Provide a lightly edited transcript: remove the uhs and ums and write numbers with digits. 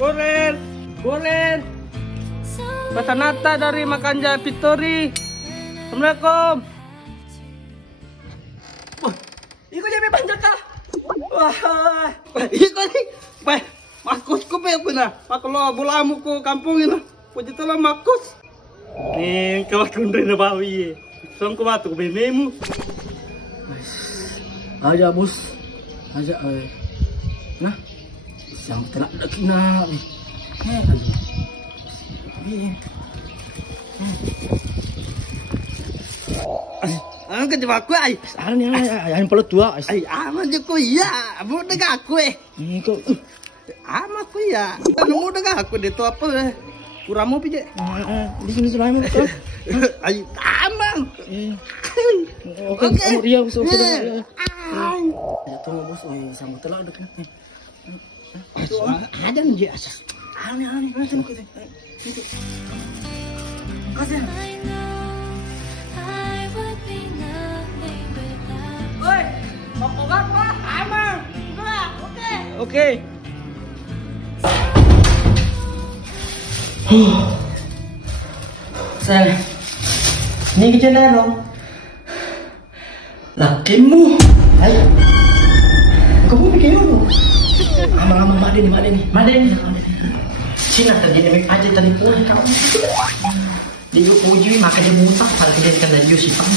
Kurir. Kurir. Pesanata dari Makanja Victory. Assalamualaikum. Wah, iko jadi panjaka. Wah, iko ni. Pak, makus ko pa ko na. Paklo bulamu ko kampung ina. Puji tala makus. Ning kawas kundre na bawi. Song ko batu ko benemu. Aja bos. Aja nah. Yang terak lagi na. Ang kejebak aku ay. Yang pelot dua. Ay, aman je ko ya. Mo daga aku Ini kok Ama ko ya. Ano mo daga aku dito apa? Kurang mo pije. di sini sulaiman betul. Ay, aman. Oke, dia sudah. Ay. Ya tunggu bos, sama telah ada kan. Ada nje asas. Aneh, macam gitu. Kasih. Oi, mau apa? Aman. Oke. Oke. Saya ini kejadian dong. Lakimu, ayo. Kamu bikin apa? Amal-amal Maden. Cina terjadi make aja tadi pulang kamu. Dia puji makanya mutak kalau kejadian dari Yusufan.